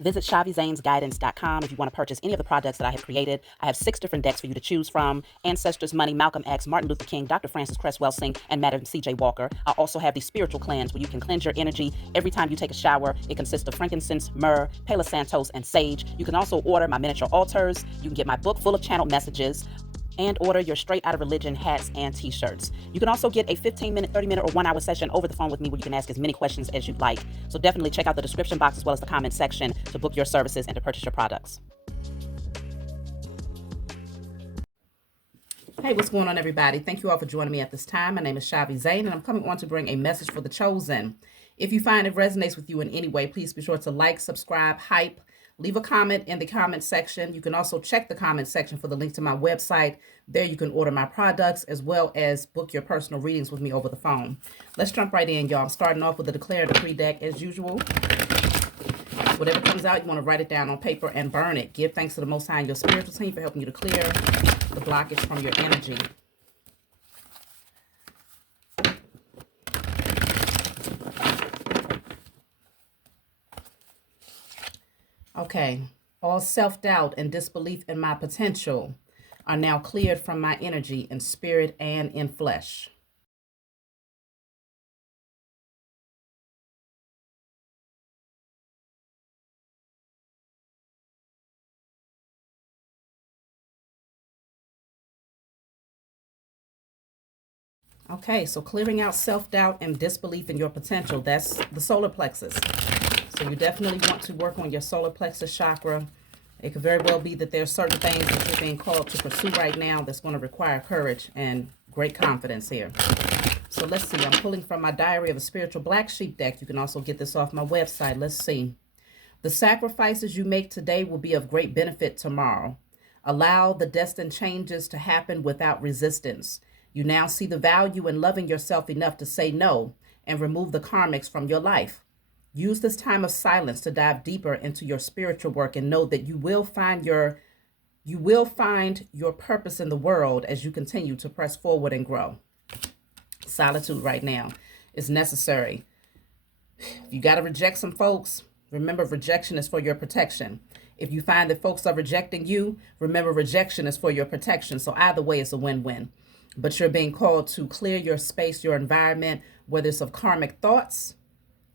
Visit chhaviZanesGuidance.com if you want to purchase any of the products that I have created. I have 6 different decks for you to choose from: Ancestors, Money, Malcolm X, Martin Luther King, Dr. Francis Cress Welsing, and Madam C.J. Walker. I also have the Spiritual Cleanse, where you can cleanse your energy every time you take a shower. It consists of frankincense, myrrh, Palo Santos, and sage. You can also order my miniature altars. You can get my book full of channeled messages, and order your Straight Outta Religion hats and t-shirts. You can also get a 15-minute, 30-minute, or 1-hour session over the phone with me, where you can ask as many questions as you'd like. So definitely check out the description box as well as the comment section to book your services and to purchase your products. Hey, what's going on, everybody? Thank you all for joining me at this time. My name is chhaviZaine, and I'm coming on to bring a message for the chosen. If you find it resonates with you in any way, please be sure to like, subscribe, hype, leave a comment in the comment section. You can also check the comment section for the link to my website. There you can order my products as well as book your personal readings with me over the phone. Let's jump right in, y'all. I'm starting off with the Declare and Decree deck as usual. Whatever comes out, you want to write it down on paper and burn it. Give thanks to the Most High and your spiritual team for helping you to clear the blockage from your energy. Okay, all self-doubt and disbelief in my potential are now cleared from my energy in spirit and in flesh. Okay, so clearing out self-doubt and disbelief in your potential, that's the solar plexus. So you definitely want to work on your solar plexus chakra. It could very well be that there's certain things that you're being called to pursue right now that's going to require courage and great confidence here. So let's see. I'm pulling from my Diary of a Spiritual Black Sheep deck. You can also get this off my website. Let's see. The sacrifices you make today will be of great benefit tomorrow. Allow the destined changes to happen without resistance. You now see the value in loving yourself enough to say no and remove the karmics from your life. Use this time of silence to dive deeper into your spiritual work and know that you will find your purpose in the world as you continue to press forward and grow. Solitude right now is necessary. You got to reject some folks. Remember, rejection is for your protection. If you find that folks are rejecting you, remember, rejection is for your protection. So either way, it's a win-win. But you're being called to clear your space, your environment, whether it's of karmic thoughts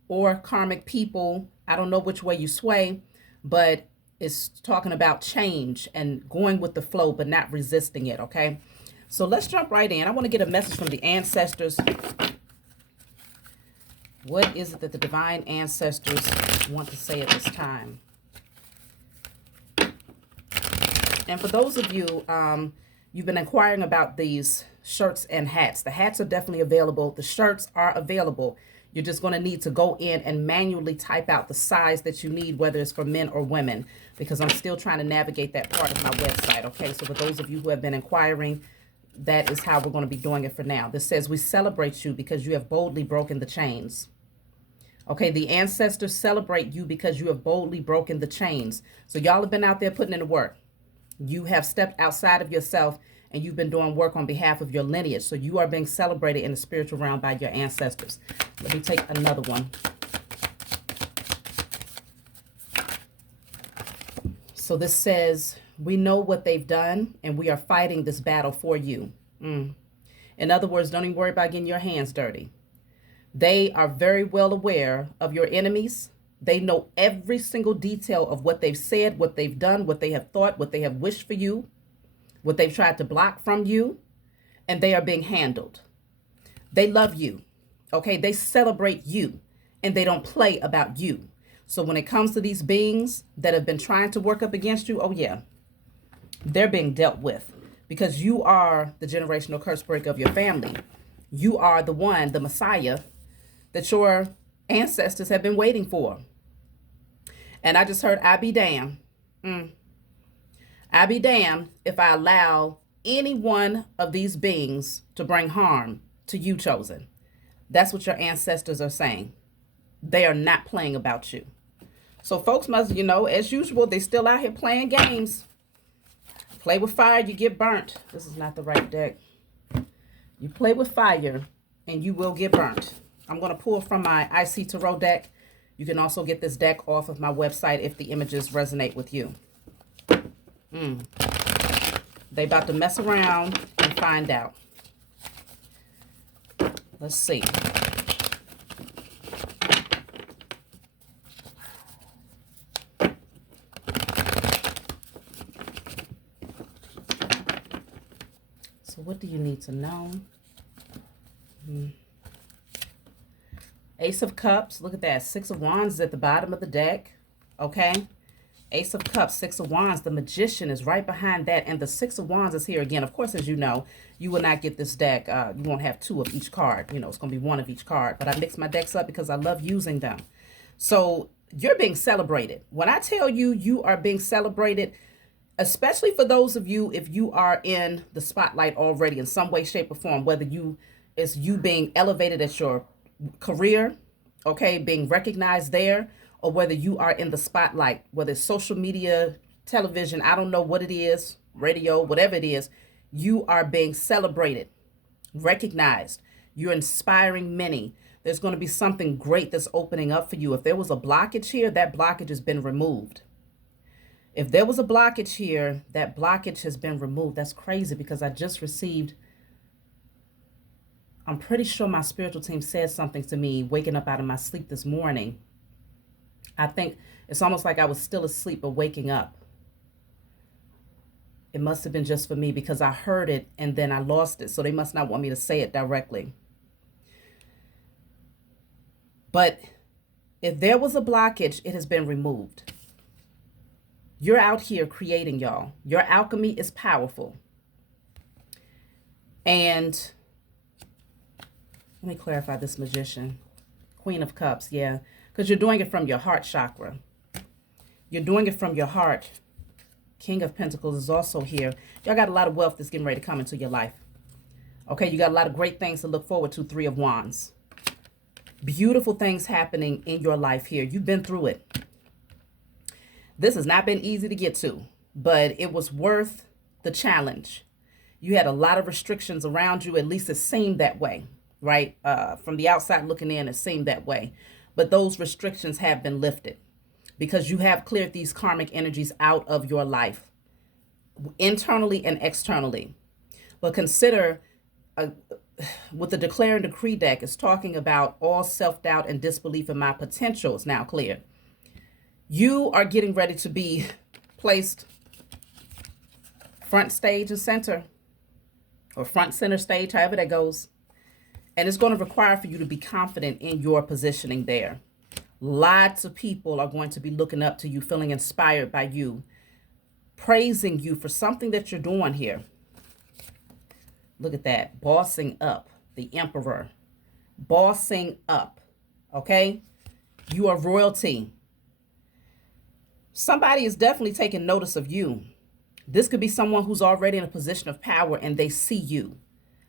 or karmic people. I don't know which way you sway, but it's talking about change and going with the flow, but not resisting it, okay? So let's jump right in. I want to get a message from the ancestors. What is it that the divine ancestors want to say at this time? And for those of you, you've been inquiring about these shirts and hats. The hats are definitely available. The shirts are available. You're just going to need to go in and manually type out the size that you need, whether it's for men or women, because I'm still trying to navigate that part of my website. Okay, so for those of you who have been inquiring, that is how we're going to be doing it for now. This says, we celebrate you because you have boldly broken the chains. Okay, the ancestors celebrate you because you have boldly broken the chains. So y'all have been out there putting in the work. You have stepped outside of yourself and you've been doing work on behalf of your lineage. So you are being celebrated in the spiritual realm by your ancestors. Let me take another one. So this says, we know what they've done and we are fighting this battle for you. In other words, don't even worry about getting your hands dirty. They are very well aware of your enemies. They know every single detail of what they've said, what they've done, what they have thought, what they have wished for you, what they've tried to block from you, and they are being handled. They love you, okay? They celebrate you, and they don't play about you. So when it comes to these beings that have been trying to work up against you, oh yeah, they're being dealt with because you are the generational curse breaker of your family. You are the one, the Messiah, that your ancestors have been waiting for. And I just heard, I be damned. I be damned if I allow any one of these beings to bring harm to you, chosen. That's what your ancestors are saying. They are not playing about you. So folks must, as usual, they still out here playing games. Play with fire, you get burnt. This is not the right deck. You play with fire and you will get burnt. I'm going to pull from my IC Tarot deck. You can also get this deck off of my website if the images resonate with you. They about to mess around and find out. Let's see. So what do you need to know? Ace of Cups. Look at that. Six of Wands is at the bottom of the deck. Okay. Ace of Cups, Six of Wands. The Magician is right behind that. And the Six of Wands is here again. Of course, as you know, you will not get this deck. You won't have two of each card. You know, it's going to be one of each card. But I mix my decks up because I love using them. So you're being celebrated. When I tell you, you are being celebrated, especially for those of you, if you are in the spotlight already in some way, shape, or form, whether it's you being elevated at your career, okay, being recognized there, or whether you are in the spotlight, whether it's social media, television, I don't know what it is, radio, whatever it is, you are being celebrated, recognized. You're inspiring many. There's going to be something great that's opening up for you. If there was a blockage here, that blockage has been removed. If there was a blockage here, that blockage has been removed. That's crazy because I just received, I'm pretty sure my spiritual team said something to me waking up out of my sleep this morning. I think it's almost like I was still asleep but waking up. It must have been just for me because I heard it and then I lost it. So they must not want me to say it directly. But if there was a blockage, it has been removed. You're out here creating, y'all. Your alchemy is powerful. And let me clarify this Magician. Queen of Cups, yeah. Because you're doing it from your heart chakra. You're doing it from your heart. King of Pentacles is also here. Y'all got a lot of wealth that's getting ready to come into your life. Okay, you got a lot of great things to look forward to. Three of Wands. Beautiful things happening in your life here. You've been through it. This has not been easy to get to, but it was worth the challenge. You had a lot of restrictions around you. At least it seemed that way, right? From the outside looking in, it seemed that way. But those restrictions have been lifted because you have cleared these karmic energies out of your life, internally and externally. But consider, with the Declare and Decree deck, it's talking about all self-doubt and disbelief in my potential is now cleared. You are getting ready to be placed front stage and center, or front center stage, however that goes. And it's going to require for you to be confident in your positioning there. Lots of people are going to be looking up to you, feeling inspired by you, praising you for something that you're doing here. Look at that. Bossing up. The Emperor. Bossing up. Okay? You are royalty. Somebody is definitely taking notice of you. This could be someone who's already in a position of power and they see you.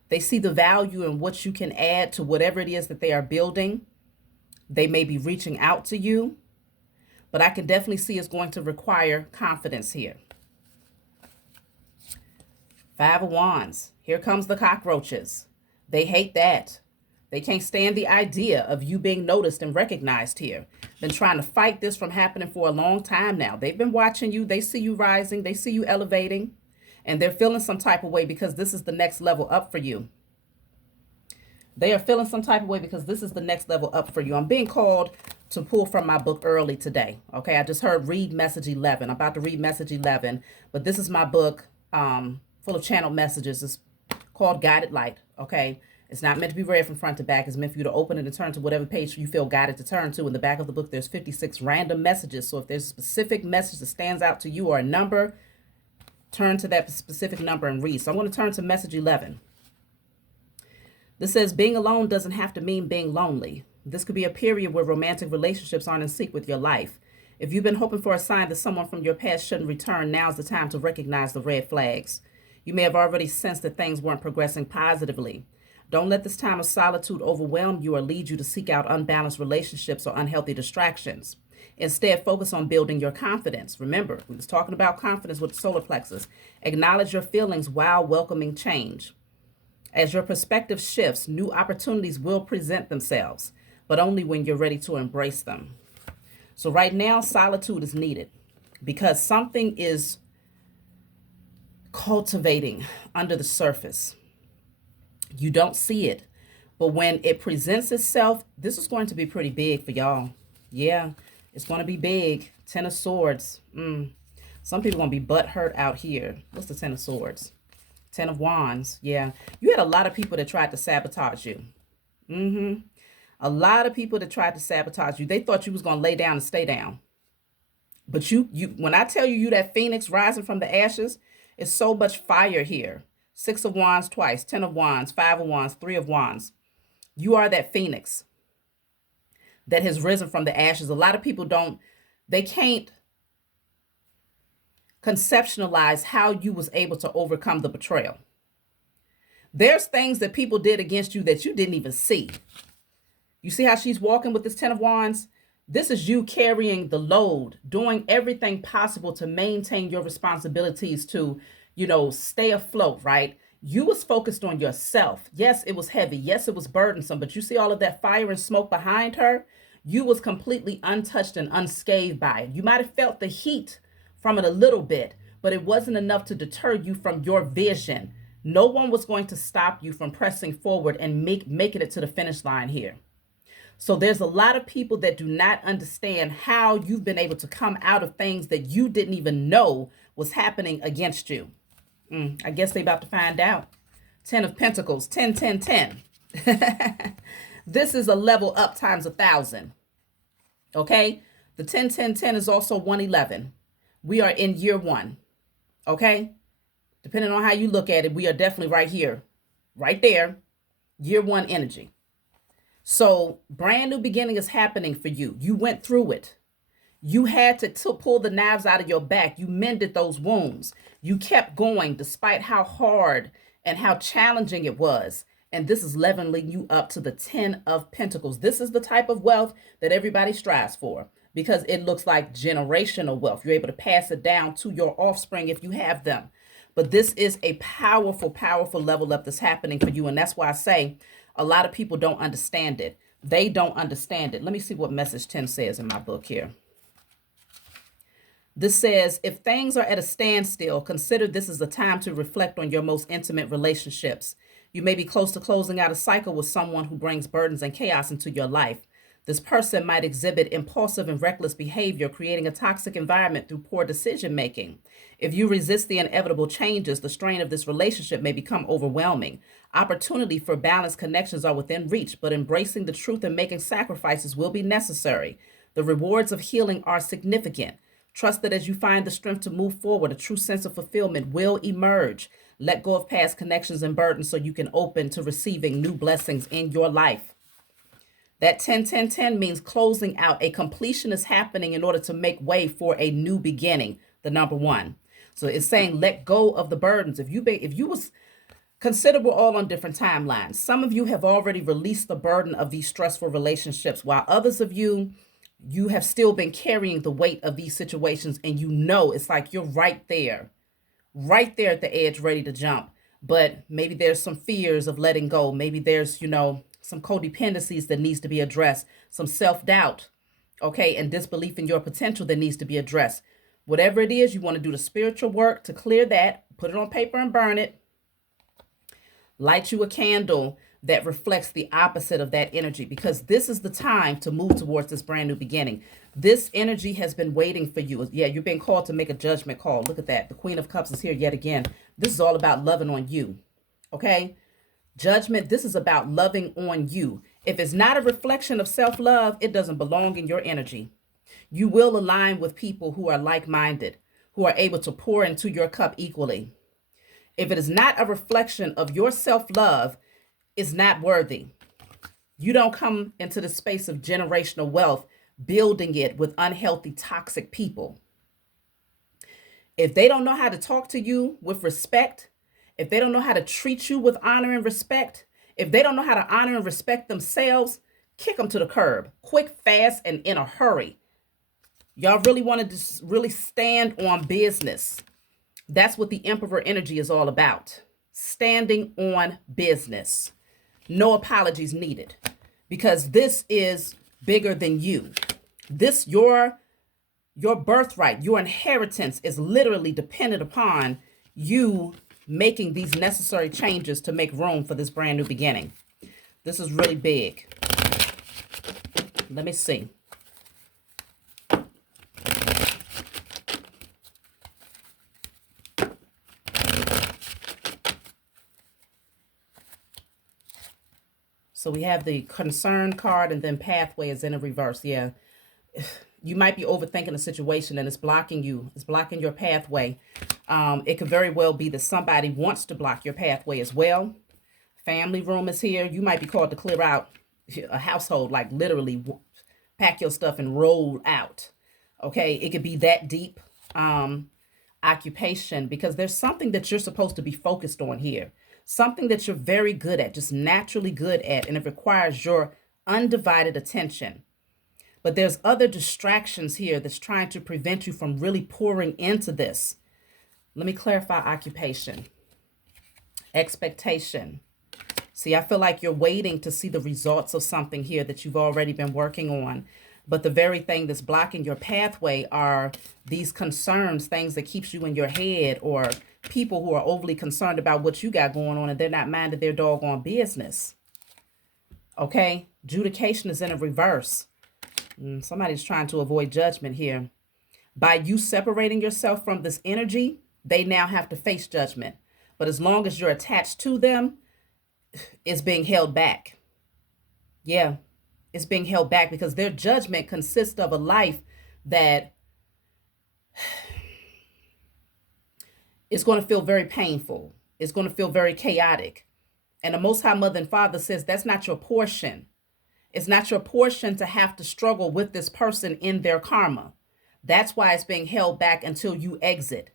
They see the value in what you can add to whatever it is that they are building. They may be reaching out to you, but I can definitely see it's going to require confidence here. Five of Wands. Here comes the cockroaches. They hate that. They can't stand the idea of you being noticed and recognized here. Been trying to fight this from happening for a long time now. They've been watching you. They see you rising. They see you elevating. And they're feeling some type of way because this is the next level up for you. They are feeling some type of way because this is the next level up for you. I'm being called to pull from my book early today. Okay, I just heard read message 11. I'm about to read message 11. But this is my book full of channeled messages. It's called Guided Light. Okay, it's not meant to be read from front to back. It's meant for you to open it and turn to whatever page you feel guided to turn to. In the back of the book, there's 56 random messages. So if there's a specific message that stands out to you or a number, turn to that specific number and read. So I'm going to turn to message 11. This says, being alone doesn't have to mean being lonely. This could be a period where romantic relationships aren't in sync with your life. If you've been hoping for a sign that someone from your past shouldn't return, now's the time to recognize the red flags. You may have already sensed that things weren't progressing positively. Don't let this time of solitude overwhelm you or lead you to seek out unbalanced relationships or unhealthy distractions. Instead, focus on building your confidence. Remember, we was talking about confidence with the solar plexus. Acknowledge your feelings while welcoming change. As your perspective shifts, new opportunities will present themselves, but only when you're ready to embrace them. So right now, solitude is needed because something is cultivating under the surface. You don't see it, but when it presents itself, this is going to be pretty big for y'all. Yeah, it's going to be big. Ten of Swords. Some people are going to be butt hurt out here. What's the Ten of Swords? Ten of Wands. Yeah, you had a lot of people that tried to sabotage you. A lot of people that tried to sabotage you. They thought you was going to lay down and stay down. But you, when I tell you that phoenix rising from the ashes, it's so much fire here. Six of Wands twice, 10 of Wands, 5 of Wands, 3 of Wands. You are that phoenix that has risen from the ashes. A lot of people they can't conceptualize how you was able to overcome the betrayal. There's things that people did against you that you didn't even see. You see how she's walking with this 10 of Wands? This is you carrying the load, doing everything possible to maintain your responsibilities to, stay afloat, right? You was focused on yourself. Yes, it was heavy. Yes, it was burdensome. But you see all of that fire and smoke behind her? You was completely untouched and unscathed by it. You might have felt the heat from it a little bit, but it wasn't enough to deter you from your vision. No one was going to stop you from pressing forward and making it to the finish line here. So there's a lot of people that do not understand how you've been able to come out of things that you didn't even know was happening against you. I guess they about to find out. 10 of Pentacles, 10, 10, 10. This is a level up times 1,000. Okay? The 10, 10, 10 is also 111. We are in year 1. Okay? Depending on how you look at it, we are definitely right here. Right there. Year 1 energy. So brand new beginning is happening for you. You went through it. You had to pull the knives out of your back. You mended those wounds. You kept going despite how hard and how challenging it was. And this is leveling you up to the 10 of Pentacles. This is the type of wealth that everybody strives for because it looks like generational wealth. You're able to pass it down to your offspring if you have them. But this is a powerful, powerful level up that's happening for you. And that's why I say a lot of people don't understand it. They don't understand it. Let me see what message 10 says in my book here. This says, if things are at a standstill, consider this is a time to reflect on your most intimate relationships. You may be close to closing out a cycle with someone who brings burdens and chaos into your life. This person might exhibit impulsive and reckless behavior, creating a toxic environment through poor decision making. If you resist the inevitable changes, the strain of this relationship may become overwhelming. Opportunity for balanced connections are within reach, but embracing the truth and making sacrifices will be necessary. The rewards of healing are significant. Trust that as you find the strength to move forward, a true sense of fulfillment will emerge. Let go of past connections and burdens so you can open to receiving new blessings in your life. That 10, 10, 10 means closing out. A completion is happening in order to make way for a new beginning, the number 1. So it's saying let go of the burdens. If you was consider we're all on different timelines. Some of you have already released the burden of these stressful relationships, while others of you have still been carrying the weight of these situations, and it's like you're right there at the edge, ready to jump. But maybe there's some fears of letting go. Maybe there's, some codependencies that needs to be addressed, some self-doubt, okay, and disbelief in your potential that needs to be addressed. Whatever it is, you want to do the spiritual work to clear that, put it on paper and burn it. Light you a candle that reflects the opposite of that energy, because this is the time to move towards this brand new beginning. This energy has been waiting for you. Yeah, you're being called to make a judgment call. Look at that. The Queen of Cups is here yet again. This is all about loving on you, okay? Judgment, this is about loving on you. If it's not a reflection of self-love, it doesn't belong in your energy. You will align with people who are like-minded, who are able to pour into your cup equally. If it is not a reflection of your self-love, it's not worthy. You don't come into the space of generational wealth building it with unhealthy, toxic people. If they don't know how to talk to you with respect, if they don't know how to treat you with honor and respect, if they don't know how to honor and respect themselves, kick them to the curb, quick, fast, and in a hurry. Y'all really want to really stand on business. That's what the Emperor energy is all about. Standing on business. No apologies needed, because this is bigger than you. This, your birthright, your inheritance is literally dependent upon you making these necessary changes to make room for this brand new beginning. This is really big. Let me see. So we have the concern card, and then pathway is in a reverse. Yeah. You might be overthinking a situation and it's blocking you. It's blocking your pathway. It could very well be that somebody wants to block your pathway as well. Family room is here. You might be called to clear out a household, like literally pack your stuff and roll out. Okay, it could be that deep. Occupation, because there's something that you're supposed to be focused on here. Something that you're very good at, just naturally good at, and it requires your undivided attention. But there's other distractions here that's trying to prevent you from really pouring into this. Let me clarify occupation. Expectation. See, I feel like you're waiting to see the results of something here that you've already been working on. But the very thing that's blocking your pathway are these concerns, things that keeps you in your head, or people who are overly concerned about what you got going on and they're not minding their doggone business. Okay? Judication is in a reverse. Somebody's trying to avoid judgment here. By you separating yourself from this energy, they now have to face judgment. But as long as you're attached to them, it's being held back. Yeah, it's being held back because their judgment consists of a life that is going to feel very painful. It's going to feel very chaotic. And the Most High Mother and Father says that's not your portion. It's not your portion to have to struggle with this person in their karma. That's why it's being held back until you exit.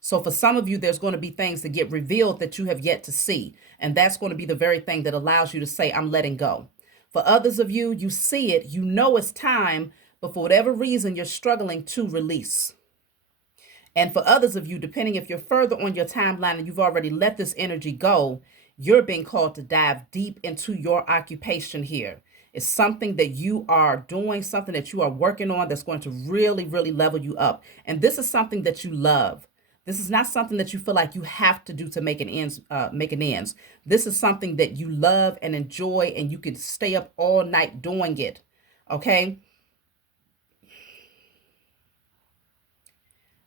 So for some of you, there's going to be things that get revealed that you have yet to see. And that's going to be the very thing that allows you to say, I'm letting go. For others of you, you see it, you know it's time, but for whatever reason, you're struggling to release. And for others of you, depending if you're further on your timeline and you've already let this energy go, you're being called to dive deep into your occupation here. It's something that you are doing, something that you are working on that's going to really, really level you up. And this is something that you love. This is not something that you feel like you have to do to make an ends. This is something that you love and enjoy, and you can stay up all night doing it. Okay?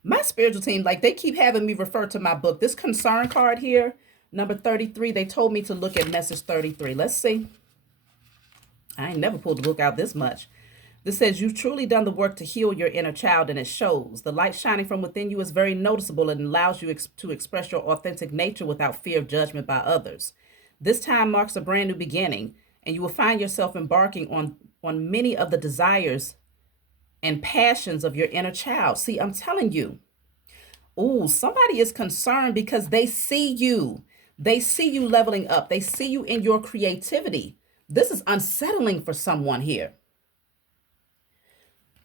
My spiritual team, like, they keep having me refer to my book. This concern card here, number 33, they told me to look at message 33. Let's see. I ain't never pulled the book out this much. This says, you've truly done the work to heal your inner child, and it shows. The light shining from within you is very noticeable and allows you to express your authentic nature without fear of judgment by others. This time marks a brand new beginning, and you will find yourself embarking on many of the desires and passions of your inner child. See, I'm telling you. Ooh, somebody is concerned because they see you. They see you leveling up. They see you in your creativity. This is unsettling for someone here.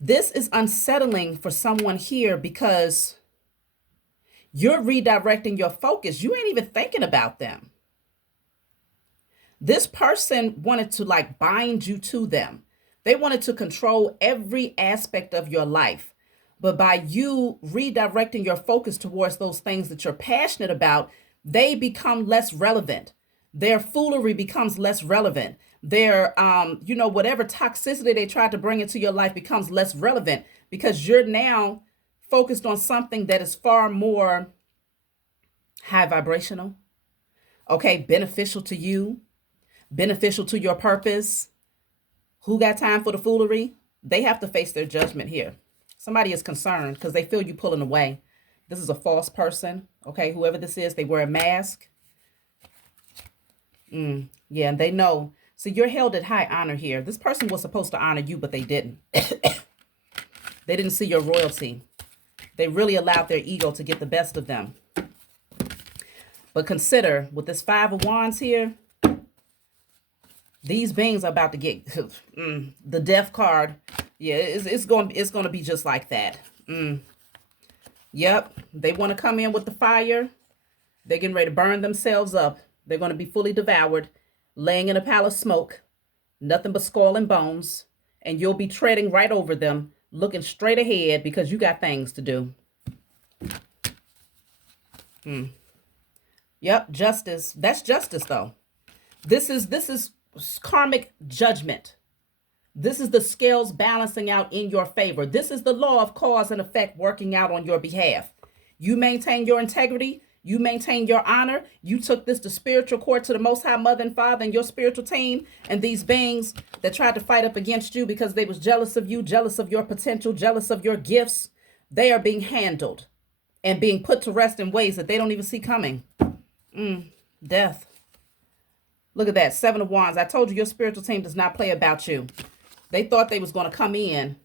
This is unsettling for someone here because you're redirecting your focus. You ain't even thinking about them. This person wanted to like bind you to them. They wanted to control every aspect of your life. But by you redirecting your focus towards those things that you're passionate about, they become less relevant. Their foolery becomes less relevant. Their, whatever toxicity they tried to bring into your life becomes less relevant because you're now focused on something that is far more high vibrational, okay, beneficial to you, beneficial to your purpose. Who got time for the foolery? They have to face their judgment here. Somebody is concerned because they feel you pulling away. This is a false person, okay? Whoever this is, they wear a mask. Yeah, and they know. So you're held at high honor here. This person was supposed to honor you, but they didn't. They didn't see your royalty. They really allowed their ego to get the best of them. But consider, with this 5 of Wands here, these beings are about to get the death card. Yeah, it's going to be just like that. Yep, they want to come in with the fire. They're getting ready to burn themselves up. They're going to be fully devoured, laying in a pile of smoke, nothing but skull and bones. and you'll be treading right over them, looking straight ahead because you got things to do. Yep, justice. That's justice, though. This is karmic judgment. This is the scales balancing out in your favor. This is the law of cause and effect working out on your behalf. You maintain your integrity. You maintain your honor. You took this to spiritual court, to the Most High Mother and Father and your spiritual team. And these beings that tried to fight up against you because they was jealous of you, jealous of your potential, jealous of your gifts, they are being handled and being put to rest in ways that they don't even see coming. Death. Look at that. 7 of Wands. I told you your spiritual team does not play about you. They thought they was going to come in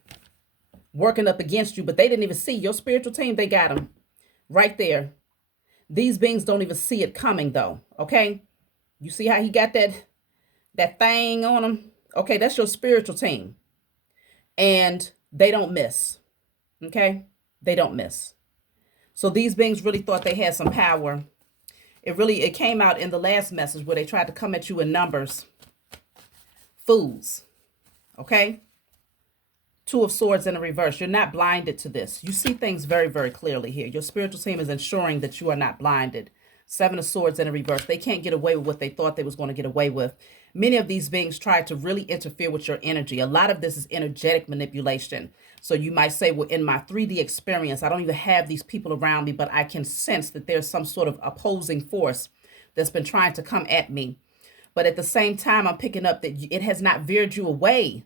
working up against you, but they didn't even see your spiritual team. They got them right there. These beings don't even see it coming, though. Okay. You see how he got that thing on him? Okay. That's your spiritual team. And they don't miss. Okay. They don't miss. So these beings really thought they had some power. It came out in the last message where they tried to come at you in numbers. Fools. Okay. 2 of Swords in the reverse. You're not blinded to this. You see things very, very clearly here. Your spiritual team is ensuring that you are not blinded. 7 of Swords in the reverse. They can't get away with what they thought they was going to get away with. Many of these beings tried to really interfere with your energy. A lot of this is energetic manipulation. So you might say, well, in my 3D experience, I don't even have these people around me, but I can sense that there's some sort of opposing force that's been trying to come at me. But at the same time, I'm picking up that it has not veered you away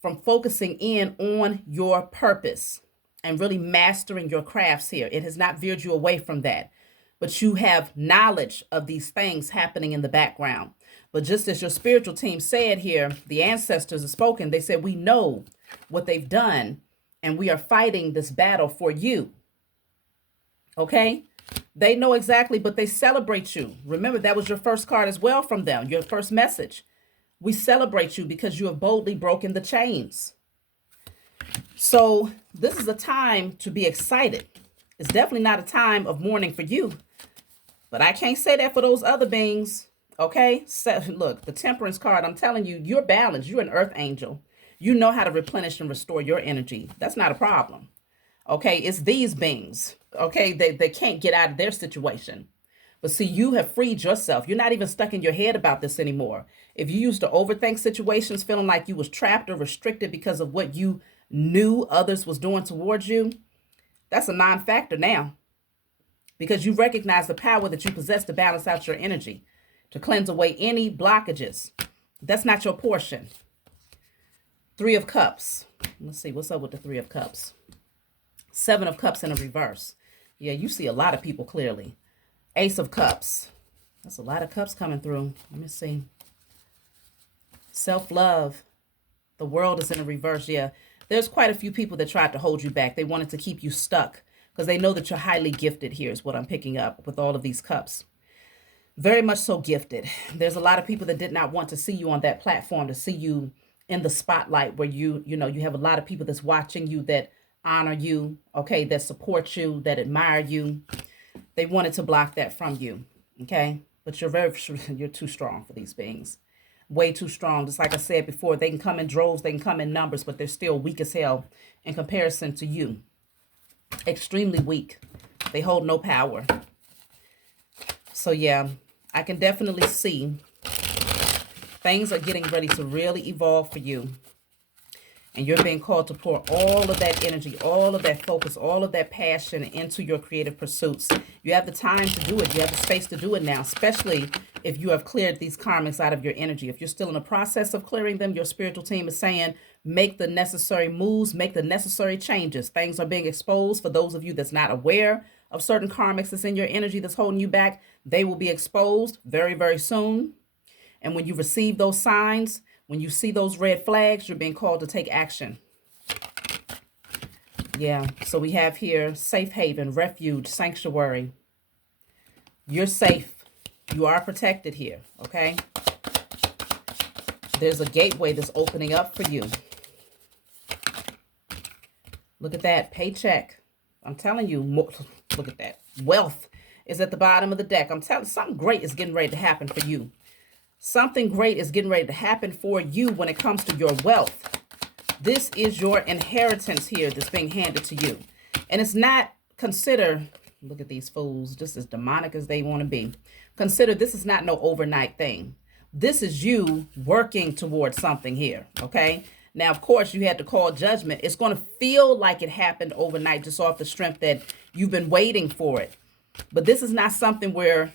from focusing in on your purpose and really mastering your crafts here. It has not veered you away from that. But you have knowledge of these things happening in the background. But just as your spiritual team said here, the ancestors have spoken. They said, we know what they've done, and we are fighting this battle for you. Okay? They know exactly, but they celebrate you. Remember, that was your first card as well from them, your first message. We celebrate you because you have boldly broken the chains. So this is a time to be excited. It's definitely not a time of mourning for you. But I can't say that for those other beings. Okay? So, look, the Temperance card, I'm telling you, you're balanced. You're an earth angel. You know how to replenish and restore your energy. That's not a problem. Okay? It's these beings. Okay? They can't get out of their situation. But see, you have freed yourself. You're not even stuck in your head about this anymore. If you used to overthink situations, feeling like you was trapped or restricted because of what you knew others was doing towards you, that's a non-factor now. Because you recognize the power that you possess to balance out your energy, to cleanse away any blockages. That's not your portion. 3 of Cups. Let's see, what's up with the 3 of Cups? 7 of Cups in a reverse. Yeah, you see a lot of people clearly. Ace of Cups. That's a lot of cups coming through. Let me see. Self-love. The World is in a reverse. Yeah, there's quite a few people that tried to hold you back. They wanted to keep you stuck because they know that you're highly gifted here is what I'm picking up with all of these cups. Very much so gifted. There's a lot of people that did not want to see you on that platform, to see you in the spotlight where you have a lot of people that's watching you, that honor you, okay, that support you, that admire you. They wanted to block that from you, okay? But you're too strong for these beings. Way too strong. Just like I said before, they can come in droves, they can come in numbers, but they're still weak as hell in comparison to you. Extremely weak. They hold no power. So yeah, I can definitely see things are getting ready to really evolve for you. And you're being called to pour all of that energy, all of that focus, all of that passion into your creative pursuits. You have the time to do it. You have the space to do it now, especially if you have cleared these karmics out of your energy. If you're still in the process of clearing them, your spiritual team is saying, make the necessary moves, make the necessary changes. Things are being exposed. For those of you that's not aware of certain karmics that's in your energy that's holding you back, they will be exposed very, very soon. And when you receive those signs, when you see those red flags, you're being called to take action. Yeah, so we have here safe haven, refuge, sanctuary. You're safe. You are protected here, okay? There's a gateway that's opening up for you. Look at that, paycheck. I'm telling you, look at that. Wealth is at the bottom of the deck. I'm telling you, something great is getting ready to happen for you. Something great is getting ready to happen for you when it comes to your wealth. This is your inheritance here that's being handed to you. And it's not, consider, look at these fools, just as demonic as they want to be. Consider this is not no overnight thing. This is you working towards something here, okay? Now, of course, you had to call judgment. It's going to feel like it happened overnight just off the strength that you've been waiting for it. But this is not something where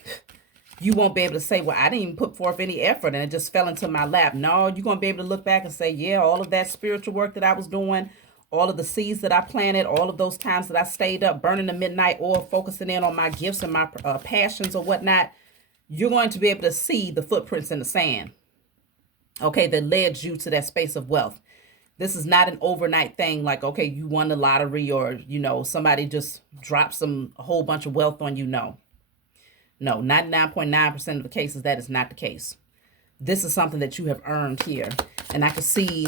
you won't be able to say, well, I didn't even put forth any effort and it just fell into my lap. No, you're going to be able to look back and say, yeah, all of that spiritual work that I was doing, all of the seeds that I planted, all of those times that I stayed up burning the midnight oil, focusing in on my gifts and my passions or whatnot, you're going to be able to see the footprints in the sand, okay, that led you to that space of wealth. This is not an overnight thing like, okay, you won the lottery or, you know, somebody just dropped a whole bunch of wealth on you. No, 99.9% of the cases, that is not the case. This is something that you have earned here. And I can see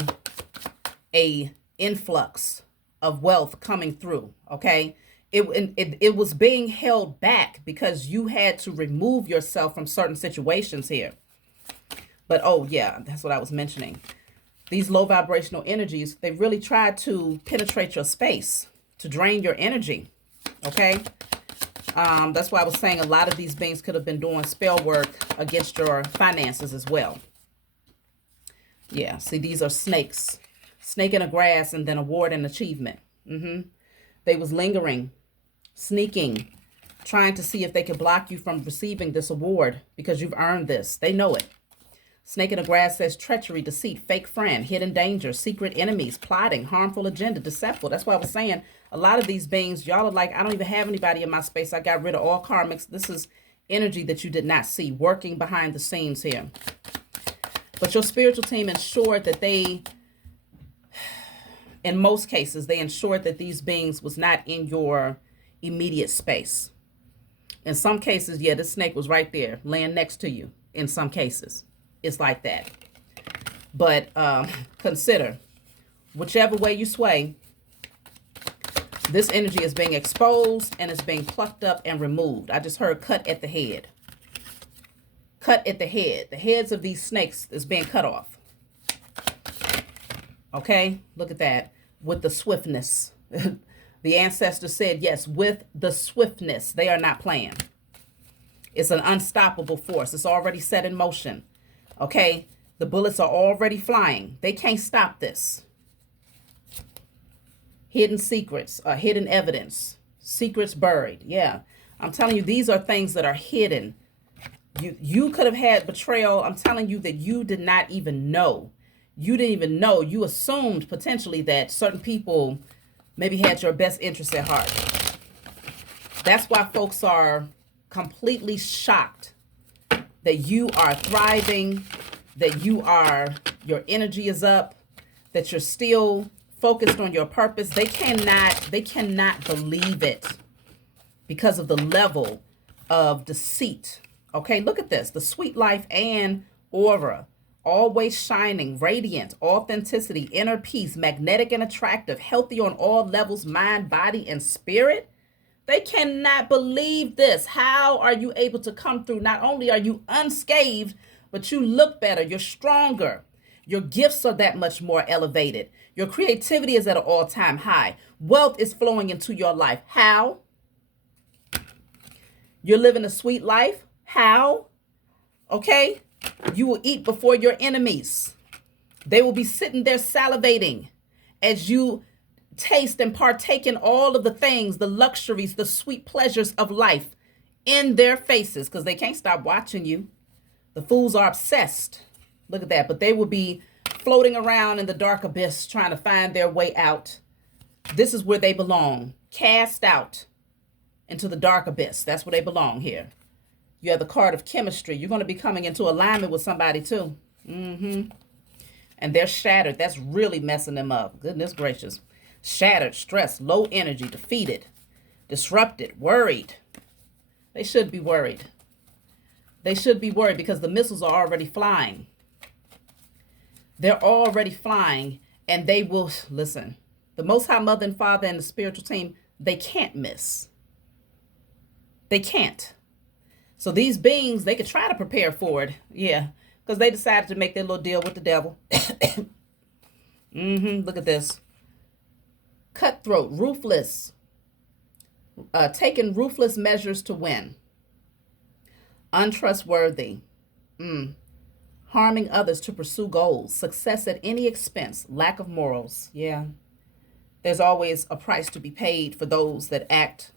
a influx of wealth coming through, okay? It was being held back because you had to remove yourself from certain situations here. But, oh, yeah, that's what I was mentioning. These low vibrational energies, they really try to penetrate your space, to drain your energy, okay? That's why I was saying a lot of these beings could have been doing spell work against your finances as well. Yeah, see, these are snakes. Snake in the grass and then award and achievement. They was lingering, sneaking, trying to see if they could block you from receiving this award because you've earned this. They know it. Snake in the grass says treachery, deceit, fake friend, hidden danger, secret enemies, plotting, harmful agenda, deceitful. That's why I was saying a lot of these beings, y'all are like, I don't even have anybody in my space. I got rid of all karmics. This is energy that you did not see working behind the scenes here. But your spiritual team ensured that in most cases, they ensured that these beings was not in your immediate space. In some cases, yeah, this snake was right there laying next to you. In some cases, it's like that. But consider, whichever way you sway, this energy is being exposed and it's being plucked up and removed. I just heard cut at the head. Cut at the head. The heads of these snakes is being cut off. Okay, look at that. With the swiftness. The ancestors said, yes, with the swiftness. They are not playing. It's an unstoppable force. It's already set in motion. Okay, the bullets are already flying. They can't stop this. Hidden secrets, hidden evidence, secrets buried. Yeah, I'm telling you, these are things that are hidden. You could have had betrayal. I'm telling you that you did not even know. You didn't even know. You assumed potentially that certain people maybe had your best interest at heart. That's why folks are completely shocked that you are thriving, that your energy is up, that you're still focused on your purpose. They cannot believe it because of the level of deceit. Okay, look at this. The sweet life and aura. Always shining, radiant, authenticity, inner peace, magnetic and attractive, healthy on all levels, mind, body, and spirit. They cannot believe this. How are you able to come through? Not only are you unscathed, but you look better. You're stronger. Your gifts are that much more elevated. Your creativity is at an all-time high. Wealth is flowing into your life. How? You're living a sweet life. How? Okay? You will eat before your enemies. They will be sitting there salivating as you taste and partake in all of the things, the luxuries, the sweet pleasures of life in their faces because they can't stop watching you. The fools are obsessed. Look at that. But they will be floating around in the dark abyss trying to find their way out. This is where they belong. Cast out into the dark abyss. That's where they belong here. You have the card of chemistry. You're going to be coming into alignment with somebody too. And they're shattered. That's really messing them up. Goodness gracious. Shattered, stressed, low energy, defeated, disrupted, worried. They should be worried. They should be worried because the missiles are already flying. They're already flying and they will, listen, the Most High Mother and Father and the spiritual team, they can't miss. They can't. So these beings, they could try to prepare for it. Yeah, because they decided to make their little deal with the devil. Look at this. Cutthroat, ruthless, taking ruthless measures to win. Untrustworthy, harming others to pursue goals. Success at any expense. Lack of morals. Yeah. There's always a price to be paid for those that act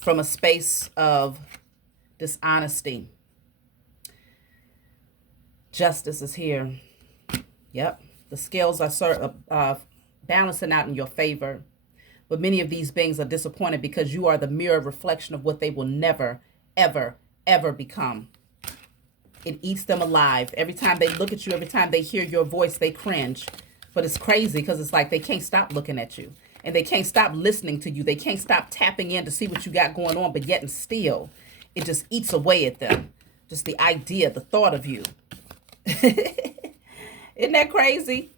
from a space of dishonesty. Justice is here. Yep. The scales are balancing out in your favor. But many of these beings are disappointed because you are the mirror reflection of what they will never, ever, ever become. It eats them alive. Every time they look at you, every time they hear your voice, they cringe. But it's crazy because it's like they can't stop looking at you. And they can't stop listening to you. They can't stop tapping in to see what you got going on. But yet and still, it just eats away at them. Just the idea, the thought of you. Isn't that crazy?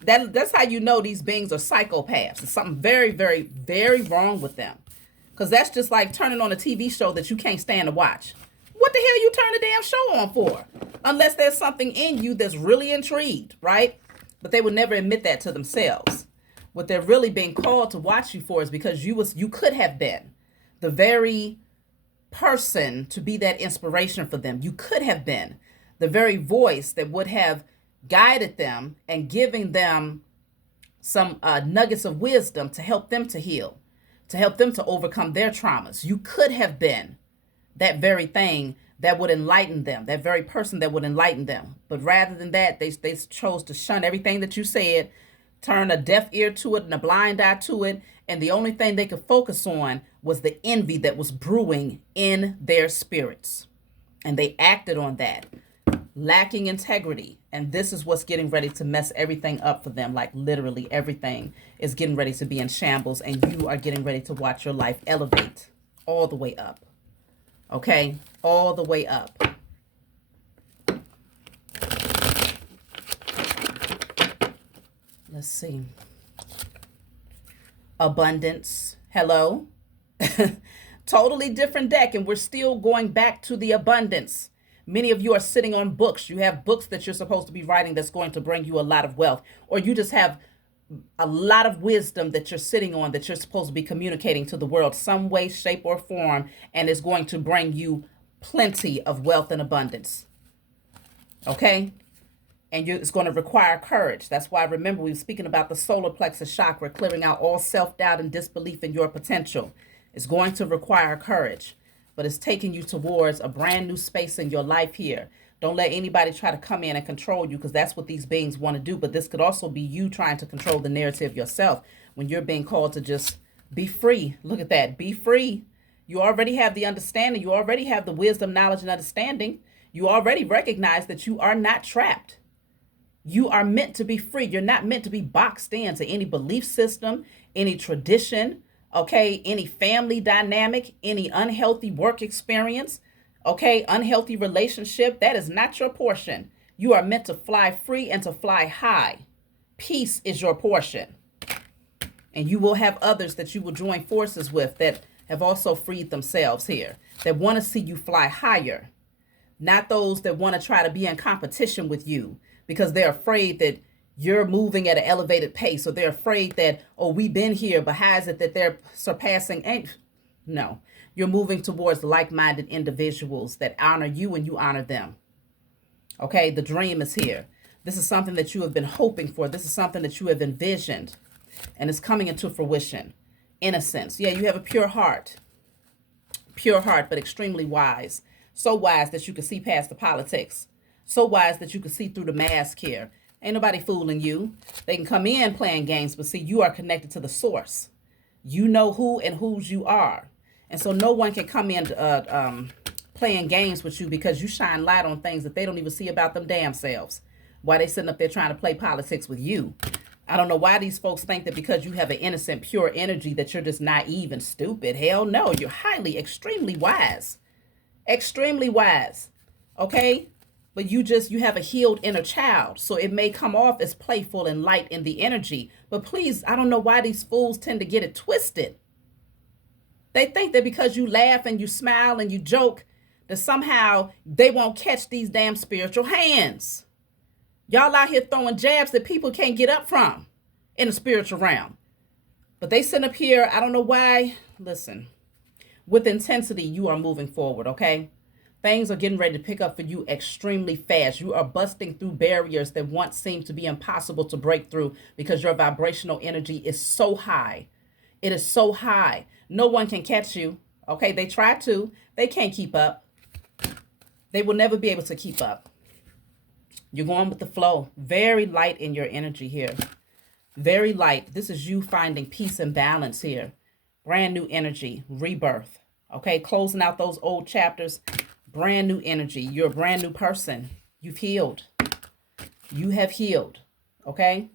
That's how you know these beings are psychopaths. There's something very, very, very wrong with them. Because that's just like turning on a TV show that you can't stand to watch. What the hell you turn the damn show on for? Unless there's something in you that's really intrigued, right? But they would never admit that to themselves. What they're really being called to watch you for is because you could have been the very person to be that inspiration for them. You could have been the very voice that would have guided them and giving them some nuggets of wisdom to help them to heal, to help them to overcome their traumas. You could have been that very thing that would enlighten them, that very person that would enlighten them. But rather than that, they chose to shun everything that you said, turn a deaf ear to it and a blind eye to it. And the only thing they could focus on was the envy that was brewing in their spirits. And they acted on that, lacking integrity. And this is what's getting ready to mess everything up for them. Like literally everything is getting ready to be in shambles, and you are getting ready to watch your life elevate all the way up. Okay? All the way up. Let's see. Abundance. Hello? Totally different deck, and we're still going back to the abundance. Many of you are sitting on books. You have books that you're supposed to be writing that's going to bring you a lot of wealth. Or you just have a lot of wisdom that you're sitting on that you're supposed to be communicating to the world some way, shape, or form, and is going to bring you plenty of wealth and abundance. Okay? And it's going to require courage. That's why, remember, we were speaking about the solar plexus chakra, clearing out all self-doubt and disbelief in your potential. It's going to require courage, but it's taking you towards a brand new space in your life here. Don't let anybody try to come in and control you, because that's what these beings want to do. But this could also be you trying to control the narrative yourself when you're being called to just be free. Look at that. Be free. You already have the understanding. You already have the wisdom, knowledge, and understanding. You already recognize that you are not trapped. You are meant to be free. You're not meant to be boxed into any belief system, any tradition, okay, any family dynamic, any unhealthy work experience, okay, unhealthy relationship. That is not your portion. You are meant to fly free and to fly high. Peace is your portion. And you will have others that you will join forces with that have also freed themselves here, that want to see you fly higher, not those that want to try to be in competition with you because they're afraid that you're moving at an elevated pace, or they're afraid that, oh, we've been here, but how is it that they're surpassing? No, you're moving towards like-minded individuals that honor you and you honor them. Okay, the dream is here. This is something that you have been hoping for. This is something that you have envisioned, and it's coming into fruition. Innocence. Yeah, you have a pure heart, but extremely wise. So wise that you can see past the politics. So wise that you can see through the mask here. Ain't nobody fooling you. They can come in playing games, but see, you are connected to the source. You know who and whose you are. And so no one can come in playing games with you because you shine light on things that they don't even see about them damn selves. Why they sitting up there trying to play politics with you? I don't know why these folks think that because you have an innocent, pure energy that you're just naive and stupid. Hell no, you're highly, extremely wise. Extremely wise. Okay? But you have a healed inner child. So it may come off as playful and light in the energy. But please, I don't know why these fools tend to get it twisted. They think that because you laugh and you smile and you joke, that somehow they won't catch these damn spiritual hands. Y'all out here throwing jabs that people can't get up from in the spiritual realm. But they sit up here, I don't know why. Listen, with intensity, you are moving forward, okay? Things are getting ready to pick up for you extremely fast. You are busting through barriers that once seemed to be impossible to break through because your vibrational energy is so high. It is so high. No one can catch you, okay? They try to. They can't keep up. They will never be able to keep up. You're going with the flow. Very light in your energy here. Very light. This is you finding peace and balance here. Brand new energy, rebirth. Okay, closing out those old chapters. Brand new energy. You're a brand new person. You've healed. You have healed. Okay.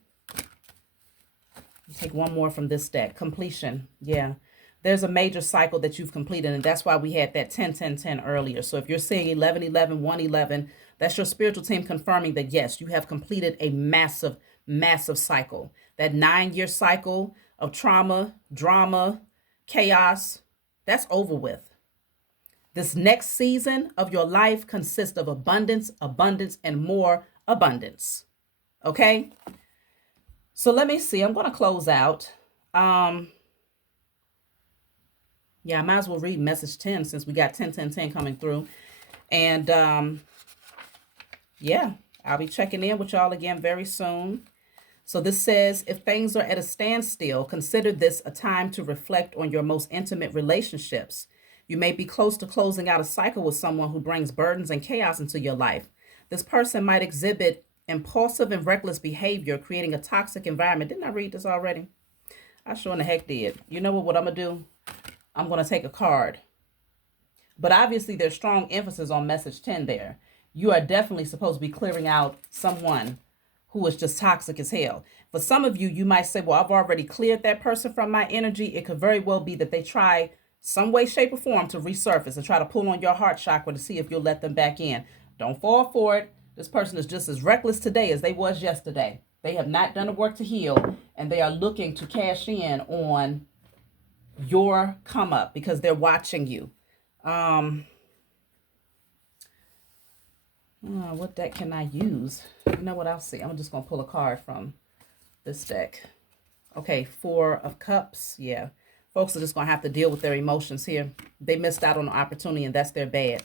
Take one more from this deck. Completion. Yeah. There's a major cycle that you've completed, and that's why we had that 10, 10, 10 earlier. So if you're seeing 11, 11, 1, 11, that's your spiritual team confirming that, yes, you have completed a massive, massive cycle. That 9-year cycle of trauma, drama, chaos, that's over with. This next season of your life consists of abundance, abundance, and more abundance. Okay? So let me see. I'm going to close out. Yeah, I might as well read message 10 since we got 10, 10, 10 coming through. And yeah, I'll be checking in with y'all again very soon. So this says, if things are at a standstill, consider this a time to reflect on your most intimate relationships. You may be close to closing out a cycle with someone who brings burdens and chaos into your life. This person might exhibit impulsive and reckless behavior, creating a toxic environment. Didn't I read this already? I sure in the heck did. You know what I'm going to do? I'm going to take a card. But obviously there's strong emphasis on message 10 there. You are definitely supposed to be clearing out someone who is just toxic as hell. For some of you, you might say, well, I've already cleared that person from my energy. It could very well be that they try some way, shape, or form to resurface and try to pull on your heart chakra to see if you'll let them back in. Don't fall for it. This person is just as reckless today as they was yesterday. They have not done the work to heal, and they are looking to cash in on your come up because they're watching you. What deck can I use? You know what? I'll see. I'm just going to pull a card from this deck. Okay, 4 of Cups. Yeah. Folks are just going to have to deal with their emotions here. They missed out on the opportunity, and that's their bad.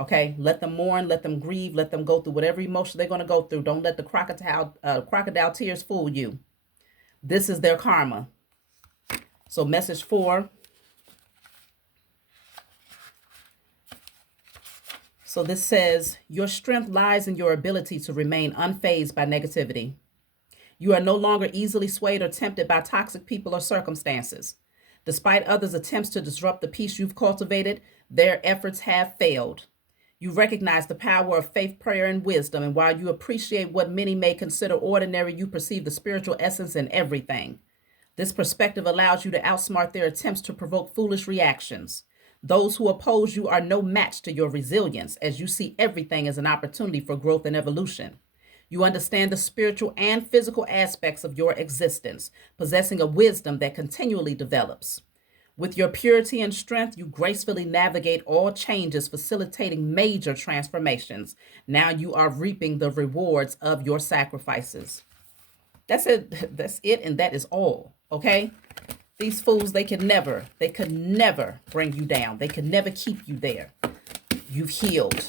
Okay, let them mourn, let them grieve, let them go through whatever emotion they're going to go through. Don't let the crocodile tears fool you. This is their karma. So message 4. So this says, your strength lies in your ability to remain unfazed by negativity. You are no longer easily swayed or tempted by toxic people or circumstances. Despite others' attempts to disrupt the peace you've cultivated, their efforts have failed. You recognize the power of faith, prayer, and wisdom, and while you appreciate what many may consider ordinary, you perceive the spiritual essence in everything. This perspective allows you to outsmart their attempts to provoke foolish reactions. Those who oppose you are no match to your resilience, as you see everything as an opportunity for growth and evolution. You understand the spiritual and physical aspects of your existence, possessing a wisdom that continually develops. With your purity and strength, you gracefully navigate all changes, facilitating major transformations. Now you are reaping the rewards of your sacrifices. That's it. That's it, and that is all. Okay? These fools, they could never bring you down. They could never keep you there. You've healed.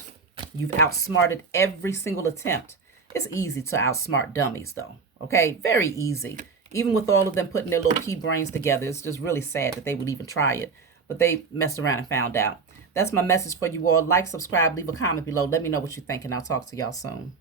You've outsmarted every single attempt. It's easy to outsmart dummies, though. Okay? Very easy. Even with all of them putting their little pea brains together, it's just really sad that they would even try it. But they messed around and found out. That's my message for you all. Like, subscribe, leave a comment below. Let me know what you think, and I'll talk to y'all soon.